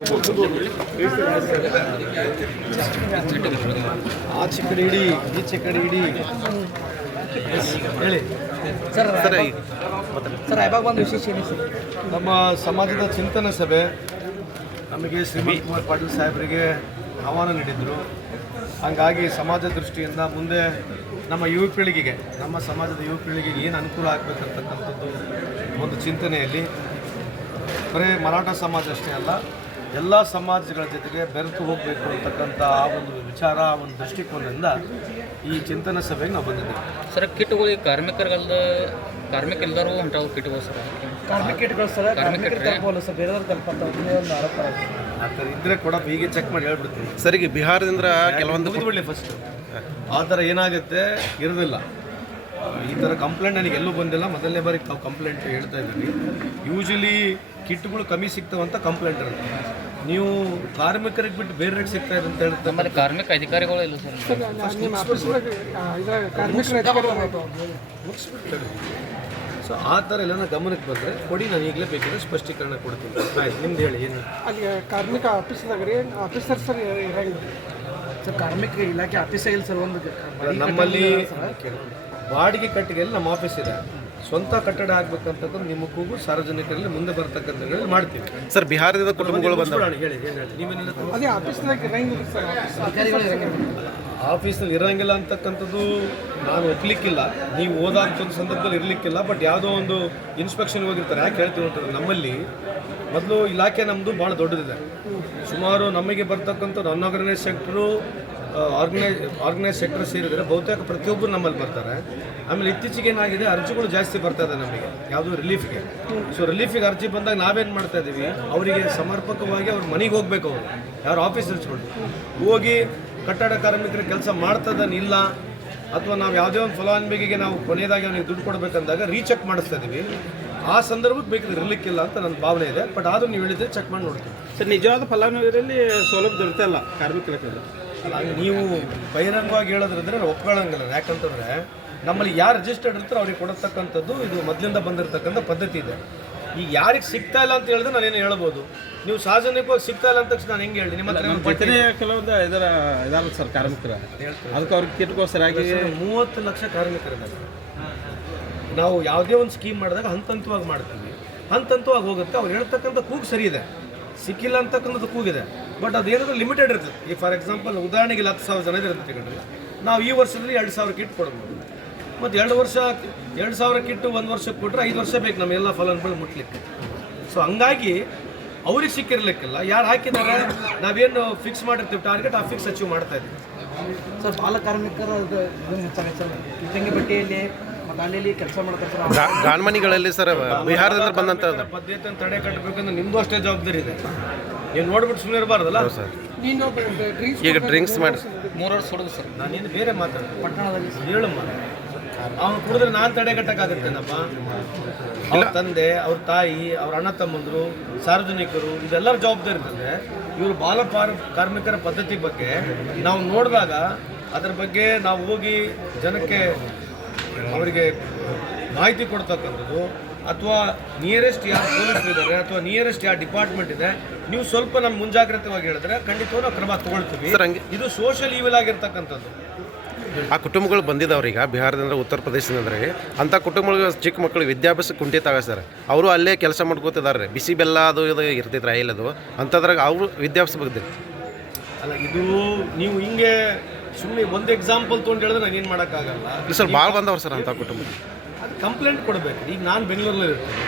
ಆಚೆ ಕಡೆ ಇಡಿ ಈಚೆ ಕಡೆ ಇಡಿ ಹೇಳಿ ಸರ್ ಸರ್ ಯಾವಾಗ ಒಂದು ವಿಶೇಷ ಏನು ಸರ್? ನಮ್ಮ ಸಮಾಜದ ಚಿಂತನ ಸಭೆ ನಮಗೆ ಶ್ರೀಮಂತ್ ಕುಮಾರ್ ಪಾಟೀಲ್ ಸಾಹೇಬರಿಗೆ ಆಹ್ವಾನ ನೀಡಿದರು. ಹಾಗಾಗಿ ಸಮಾಜ ದೃಷ್ಟಿಯಿಂದ ಮುಂದೆ ನಮ್ಮ ಯುವ ಪೀಳಿಗೆಗೆ, ನಮ್ಮ ಸಮಾಜದ ಯುವ ಪೀಳಿಗೆಗೆ ಏನು ಅನುಕೂಲ ಆಗಬೇಕಂತಕ್ಕಂಥದ್ದು ಒಂದು ಚಿಂತನೆಯಲ್ಲಿ ಬರೀ ಮರಾಠ ಸಮಾಜ ಅಷ್ಟೇ ಅಲ್ಲ, ಎಲ್ಲ ಸಮಾಜಗಳ ಜೊತೆಗೆ ಬೆರೆತು ಹೋಗಬೇಕು ಅಂತಕ್ಕಂಥ ಆ ಒಂದು ವಿಚಾರ, ಆ ಒಂದು ದೃಷ್ಟಿಕೋನದಿಂದ ಈ ಚಿಂತನ ಸಭೆಗೆ ನಾವು ಬಂದಿದ್ದೇವೆ. ಸರ್ ಕಿಟ್ಗಳಿಗೆ ಕಾರ್ಮಿಕ ಎಲ್ಲರೂ ಹೊಂಟಾವು ಕಿಟ್ಗಳು ಸರ್. ಕಾರ್ಮಿಕ ಕಿಟ್ಗಳು ಸರ್, ಕಾರ್ಮಿಕರು ತಲುಪಲ್ಲ ಸರ್, ಬೇರೆಯವ್ರು ತಲುಪಂತ ಒಂದು ಆರೋಪ. ಆ ಥರ ಇದ್ದರೆ ಕೂಡ ಹೀಗೆ ಚೆಕ್ ಮಾಡಿ ಹೇಳ್ಬಿಡ್ತೀವಿ. ಸರಿಗೆ ಬಿಹಾರದಿಂದ ಕೆಲವೊಂದು ಬಿಡಲಿ ಫಸ್ಟ್ ಆ ಥರ ಏನಾಗುತ್ತೆ ಇರೋದಿಲ್ಲ. ಈ ಥರ ಕಂಪ್ಲೇಂಟ್ ನನಗೆ ಎಲ್ಲೂ ಬಂದಿಲ್ಲ, ಮೊದಲನೇ ಬಾರಿಗೆ ತಾವು ಕಂಪ್ಲೇಂಟ್ ಹೇಳ್ತಾ ಇದ್ದೀವಿ. ಯೂಶಲಿ ಕಿಟ್ಗಳು ಕಮ್ಮಿ ಸಿಗ್ತಾವಂತ ಕಂಪ್ಲೇಂಟ್ ಇರುತ್ತೆ. ನೀವು ಕಾರ್ಮಿಕರಿಗೆ ಬಿಟ್ಟು ಬೇರೆ ಸಿಗ್ತಾ ಇದೆ ಅಂತ ಹೇಳ್ತಾರೆ. ನಮ್ಮಲ್ಲಿ ಕಾರ್ಮಿಕ ಅಧಿಕಾರಿಗಳು ಇಲ್ಲ ಸರ್. ಸೊ ಆ ಥರ ಎಲ್ಲ ಗಮನಕ್ಕೆ ಬಂದರೆ ಕೊಡಿ, ನಾನು ಈಗಲೇ ಬೇಕಿದ್ರೆ ಸ್ಪಷ್ಟೀಕರಣ ಕೊಡ್ತೀನಿ. ಆಯ್ತು, ನಿಮ್ದು ಹೇಳಿ ಏನು? ಅಲ್ಲಿ ಕಾರ್ಮಿಕ ಆಫೀಸ್ದಾಗ ರೀ ಆಫೀಸರ್ ಸರ್ ಇರಂಗಿಲ್ಲ ಸರ್, ಕಾರ್ಮಿಕ ಇಲಾಖೆ ಆಫೀಸೇ ಇಲ್ಲ ಸರ್. ಒಂದು ನಮ್ಮಲ್ಲಿ ಬಾಡಿಗೆ ಕಟ್ಟಿಗೆಯಲ್ಲಿ ನಮ್ಮ ಆಫೀಸ್ ಇದೆ. ಸ್ವಂತ ಕಟ್ಟಡ ಆಗ್ಬೇಕಂತದ್ದು ನಿಮ್ಮ ಕೂಗು ಸಾರ್ವಜನಿಕರಲ್ಲಿ ಮುಂದೆ ಬರ್ತಕ್ಕಂಥ ಮಾಡ್ತೀವಿ ಸರ್. ಬಿಹಾರದಿಂದ ಕುಟುಂಬಗಳು ಬಂದ ಹೇಳಿ ಏನು ಹೇಳಿ ನೀವೇನಿಲ್ಲ ಅದೇ ಆಫೀಸ್ದಾಗ ಇರಂಗಿಲ್ಲ ಸರ್, ಅಧಿಕಾರಿಗಳು ಇರಂಗಿಲ್ಲ. ಆಫೀಸಲ್ಲಿ ಇರೋಂಗಿಲ್ಲ ಅಂತಕ್ಕಂಥದ್ದು ನಾನು ಒಪ್ಲಿಕ್ಕಿಲ್ಲ. ನೀವು ಓದಾಂಥ ಒಂದು ಸಂದರ್ಭದಲ್ಲಿ ಇರಲಿಕ್ಕಿಲ್ಲ. ಬಟ್ ಯಾವುದೋ ಒಂದು ಇನ್ಸ್ಪೆಕ್ಷನ್ ಹೋಗಿರ್ತಾರೆ, ಯಾಕೆ ಹೇಳ್ತೀವಿ ಅಂತಂದ್ರೆ ನಮ್ಮಲ್ಲಿ ಮೊದಲು ಇಲಾಖೆ ನಮ್ಮದು ಭಾಳ ದೊಡ್ಡದಿದೆ. ಸುಮಾರು ನಮಗೆ ಬರ್ತಕ್ಕಂಥ ಅನ್ಆರ್ಗನೈಸ್ ಸೆಕ್ಟ್ರು, ಆರ್ಗನೈಸ್ ಸೆಕ್ಟರ್ ಸೇರಿದರೆ ಬಹುತೇಕ ಪ್ರತಿಯೊಬ್ಬರು ನಮ್ಮಲ್ಲಿ ಬರ್ತಾರೆ. ಆಮೇಲೆ ಇತ್ತೀಚೆಗೆ ಏನಾಗಿದೆ, ಅರ್ಜಿಗಳು ಜಾಸ್ತಿ ಬರ್ತಾ ಇದೆ ನಮಗೆ ಯಾವುದು ರಿಲೀಫ್ಗೆ. ಸೊ ರಿಲೀಫಿಗೆ ಅರ್ಜಿ ಬಂದಾಗ ನಾವೇನು ಮಾಡ್ತಾ ಇದ್ದೀವಿ, ಅವರಿಗೆ ಸಮರ್ಪಕವಾಗಿ ಅವ್ರ ಮನೆಗೆ ಹೋಗ್ಬೇಕು. ಅವರು ಯಾರು ಆಫೀಸ್ ಹಚ್ಕೊಂಡು ಹೋಗಿ ಕಟ್ಟಡ ಕಾರ್ಮಿಕರ ಕೆಲಸ ಮಾಡ್ತದನಿಲ್ಲ, ಅಥವಾ ನಾವು ಯಾವುದೇ ಒಂದು ಫಲಾನುಭವಿಗೆ ನಾವು ಕೊನೆಯದಾಗಿ ಅವನಿಗೆ ದುಡ್ಡು ಕೊಡಬೇಕಂದಾಗ ರೀಚೆಕ್ ಮಾಡಿಸ್ತಾ ಇದ್ದೀವಿ. ಆ ಸಂದರ್ಭಕ್ಕೆ ಬೇಕಿದ್ರೆ ಇರಲಿಕ್ಕಿಲ್ಲ ಅಂತ ನನ್ನ ಭಾವನೆ ಇದೆ. ಬಟ್ ಆದರೂ ನೀವು ಹೇಳಿದ್ರೆ ಚೆಕ್ ಮಾಡಿ ನೋಡ್ತೀವಿ ಸರ್. ನಿಜವಾದ ಫಲಾನುಭವಿಯಲ್ಲಿ ಸೌಲಭ್ಯ ದೊರೆತಾ ಇಲ್ಲ ಕಾರ್ಮಿಕರಿಗೆ. ನೀವು ಬಹಿರಂಗವಾಗಿ ಹೇಳೋದ್ರಿಂದ ನಾವು ಒಪ್ಕೊಳ್ಳಂಗಿಲ್ಲ. ಯಾಕಂತಂದರೆ ನಮ್ಮಲ್ಲಿ ಯಾರು ರಿಜಿಸ್ಟರ್ಡ್ ಇರ್ತಾರೋ ಅವ್ರಿಗೆ ಕೊಡತಕ್ಕಂಥದ್ದು ಇದು ಮೊದಲಿಂದ ಬಂದಿರತಕ್ಕಂಥ ಪದ್ಧತಿ ಇದೆ. ಈಗ ಯಾರಿಗೆ ಸಿಗ್ತಾ ಇಲ್ಲ ಅಂತ ಹೇಳಿದ್ರೆ ನಾನೇನು ಹೇಳ್ಬೋದು. ನೀವು ಸಾರ್ವಜನಿಕವಾಗಿ ಸಿಗ್ತಾ ಇಲ್ಲ ಅಂತ ತಕ್ಷಣ ನಾನು ಹೆಂಗೆ ಹೇಳಿ? ನಿಮ್ಮ ಹತ್ರ ಕೆಲವೊಂದು ಇದಾರ ಸರ್ ಕಾರ್ಮಿಕರ, ಅದಕ್ಕೆ ಅವ್ರಿಗೆ ಕಿಟ್ಗೋಸ್ಕರಾಗಿ 30 ಲಕ್ಷ ಕಾರ್ಮಿಕರಿದ್ದಾರೆ. ನಾವು ಯಾವುದೇ ಒಂದು ಸ್ಕೀಮ್ ಮಾಡಿದಾಗ ಹಂತವಾಗಿ ಮಾಡ್ತೀವಿ, ಹಂತವಾಗಿ ಹೋಗುತ್ತೆ. ಅವ್ರು ಹೇಳ್ತಕ್ಕಂಥ ಕೂಗು ಸರಿ ಇದೆ, ಸಿಕ್ಕಿಲ್ಲ ಅಂತಕ್ಕಂಥದ್ದು ಕೂಗಿದೆ. ಬಟ್ ಅದೇನಾದರೂ ಲಿಮಿಟೆಡ್ ಇರ್ತದೆ. ಈಗ ಫಾರ್ ಎಕ್ಸಾಂಪಲ್ ಉದಾಹರಣೆಗೆ 10,000 ಜನ ಇರುತ್ತೆ ಕಂಡ್ರೆ, ನಾವು ಈ ವರ್ಷದಲ್ಲಿ 2,000 ಕಿಟ್ ಕೊಡ್ಬೋದು. ಮತ್ತು 2,000 ಕಿಟ್ಟು 1 ವರ್ಷಕ್ಕೆ ಕೊಟ್ಟರೆ 5 ವರ್ಷ ಬೇಕು ನಮ್ಮೆಲ್ಲ ಫಲಾನುಭವಿಗಳು ಮುಟ್ಲಿಕ್ಕೆ. ಸೊ ಹಂಗಾಗಿ ಅವ್ರಿಗೆ ಸಿಕ್ಕಿರ್ಲಿಕ್ಕಿಲ್ಲ. ಯಾರು ಹಾಕಿದ್ದಾರೆ, ನಾವೇನು ಫಿಕ್ಸ್ ಮಾಡಿರ್ತೀವಿ ಟಾರ್ಗೆಟ್, ಆ ಫಿಕ್ಸ್ ಅಚೀವ್ ಮಾಡ್ತಾ ಇದ್ದೀವಿ ಸರ್. ಬಾಲ ಕಾರ್ಮಿಕರ ಇಟ್ಟಂಗಿ ಬಟ್ಟೆಯಲ್ಲಿ ಮತಾಲಿಯಲ್ಲಿ ಕೆಲಸ ಮಾಡ್ತಾರೆ ಸರ್. ಗಾಣ್ಮನಿಗಳಲ್ಲಿ ಸರ್ ಬಿಹಾರದಿಂದ ಬಂದಂಥ ಪದ್ಧತಿಯನ್ನು ತಡೆ ಕಟ್ಟಬೇಕಂದ್ರೆ ನಿಮ್ಮದು ಅಷ್ಟೇ ಜವಾಬ್ದಾರಿ ಇದೆ. ನೀವು ನೋಡ್ಬಿಟ್ಟು ಸುಮ್ಮನೆ ಇರಬಾರ್ದಲ್ಲ ಸರ್. ಈಗ ಡ್ರಿಂಕ್ಸ್ ಮಾಡಿ 3 ವರ್ಷ ಹೊಡೆದು ಸರ್. ನಾನೇನು ಬೇರೆ ಮಾತಾಡ್ತೀನಿ ಪಟ್ಟಣದಲ್ಲಿ ಹೇಳಮ್ಮ. ಅವ್ನು ಕುಡಿದ್ರೆ ನಾನು ತಡೆಗಟ್ಟಕ್ಕಾಗತ್ತೇನಪ್ಪ? ಅವ್ರ ತಂದೆ, ಅವ್ರ ತಾಯಿ, ಅವ್ರ ಅಣ್ಣ ತಮ್ಮಂದರು, ಸಾರ್ವಜನಿಕರು, ಇದೆಲ್ಲರ ಜವಾಬ್ದಾರಿ ಇರ್ತದೆ. ಇವರು ಕಾರ್ಮಿಕರ ಪದ್ಧತಿ ಬಗ್ಗೆ ನಾವು ನೋಡಿದಾಗ ಅದರ ಬಗ್ಗೆ ನಾವು ಹೋಗಿ ಜನಕ್ಕೆ ಅವರಿಗೆ ಮಾಹಿತಿ ಕೊಡ್ತಕ್ಕಂಥದ್ದು, ಅಥವಾ ನಿಯರೆಸ್ಟ್ ಯಾರು ಪೊಲೀಸ್ ಇದ್ದಾರೆ ಅಥವಾ ನಿಯರೆಸ್ಟ್ ಯಾರು ಡಿಪಾರ್ಟ್ಮೆಂಟ್ ಇದೆ, ನೀವು ಸ್ವಲ್ಪ ನಮ್ಮ ಮುಂಜಾಗ್ರತವಾಗಿ ಹೇಳಿದ್ರೆ ಖಂಡಿತವೂ ನಾವು ಕ್ರಮ ತಗೊಳ್ತೀವಿ. ಇದು ಸೋಷಿಯಲ್ ಈವಲ್ ಆಗಿರ್ತಕ್ಕಂಥದ್ದು. ಆ ಕುಟುಂಬಗಳು ಬಂದಿದ್ದವ್ರೀಗ ಬಿಹಾರದಿಂದ ಉತ್ತರ ಪ್ರದೇಶದಿಂದ ಅಂಥ ಕುಟುಂಬಗಳಿಗೆ ಚಿಕ್ಕ ಮಕ್ಕಳಿಗೆ ವಿದ್ಯಾಭ್ಯಾಸ ಕುಂಠಿತ ಆಗ ಸರ್. ಅವರು ಅಲ್ಲೇ ಕೆಲಸ ಮಾಡ್ಕೋತಿದ್ದಾರೆ. ಬಿಸಿ ಬೆಲ್ಲ ಅದು ಇದು ಇರ್ತೈತೆ ಆಯಿಲ್ ಅದು ಅಂಥದ್ರಾಗ ಅವರು ವಿದ್ಯಾಭ್ಯಾಸ ಬಗ್ಗೆ ಅಲ್ಲ, ಇದು ನೀವು ಹಿಂಗೆ ಸುಮ್ಮನೆ ಒಂದು ಎಕ್ಸಾಂಪಲ್ ತೊಗೊಂಡು ಹೇಳಿದ್ರೆ ನಾನು ಏನು ಮಾಡೋಕ್ಕಾಗಲ್ಲ. ಇಲ್ಲ ಸರ್, ಭಾಳ ಬಂದವ್ರು ಸರ್ ಅಂಥ ಕುಟುಂಬ. ಅದು ಕಂಪ್ಲೇಂಟ್ ಕೊಡಬೇಕು. ಈಗ ನಾನು ಬೆಂಗಳೂರಲ್ಲಿ ಇರ್ತೇನೆ,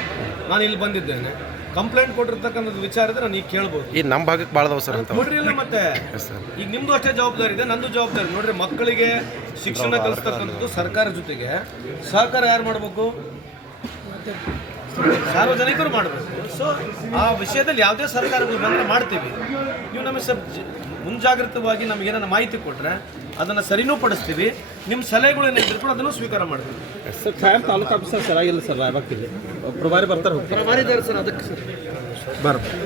ನಾನು ಇಲ್ಲಿ ಬಂದಿದ್ದೇನೆ, ಕಂಪ್ಲೇಂಟ್ ಕೊಟ್ಟಿರ್ತಕ್ಕಂಥದ್ದು ವಿಚಾರ ಇದ್ರೆ ನಾನು ಈಗ ಕೇಳ್ಬೋದು. ಈ ನಮ್ಮ ಭಾಗಕ್ಕೆ ಭಾಳದವ್ ಸರ್ ಅಂತ ನೋಡ್ರಿ. ಇಲ್ಲ ಮತ್ತೆ ಈಗ ನಿಮ್ಮದು ಅಷ್ಟೇ ಜವಾಬ್ದಾರಿ ಇದೆ, ನಂದು ಜವಾಬ್ದಾರಿ. ನೋಡ್ರಿ, ಮಕ್ಕಳಿಗೆ ಶಿಕ್ಷಣ ಕಲಿಸ್ತಕ್ಕಂಥದ್ದು ಸರ್ಕಾರ ಜೊತೆಗೆ ಸಹಕಾರ ಯಾರು ಮಾಡಬೇಕು? ಸಾರ್ವಜನಿಕರು ಮಾಡಬೇಕು. ಸೊ ಆ ವಿಷಯದಲ್ಲಿ ಯಾವುದೇ ಸರ್ಕಾರಗಳು ಬಂದರೆ ಮಾಡ್ತೀವಿ. ನೀವು ನಮಗೆ ಮುಂಜಾಗ್ರತವಾಗಿ ನಮಗೇನ ಮಾಹಿತಿ ಕೊಟ್ಟರೆ ಅದನ್ನು ಸರಿನೂ ಪಡಿಸ್ತೀವಿ. ನಿಮ್ಮ ಸಲಹೆಗಳು ಏನಿದ್ರು ಕೂಡ ಅದನ್ನು ಸ್ವೀಕಾರ ಮಾಡ್ತೀವಿ. ಸರ್ ಖಾಯಂ ತಾಲೂಕು ಆಫೀಸರ್ ಸರಿಯಾಗಿಲ್ಲ ಸರ್. ರಾಯಬಾಗ್ತಿಲ್ಲಿ ಪ್ರಭಾರಿ ಬರ್ತಾರೆ, ಪ್ರಭಾರಿ ಇದ್ದಾರೆ ಸರ್. ಅದಕ್ಕೆ ಸರ್ ಬರ್ಬೋದು.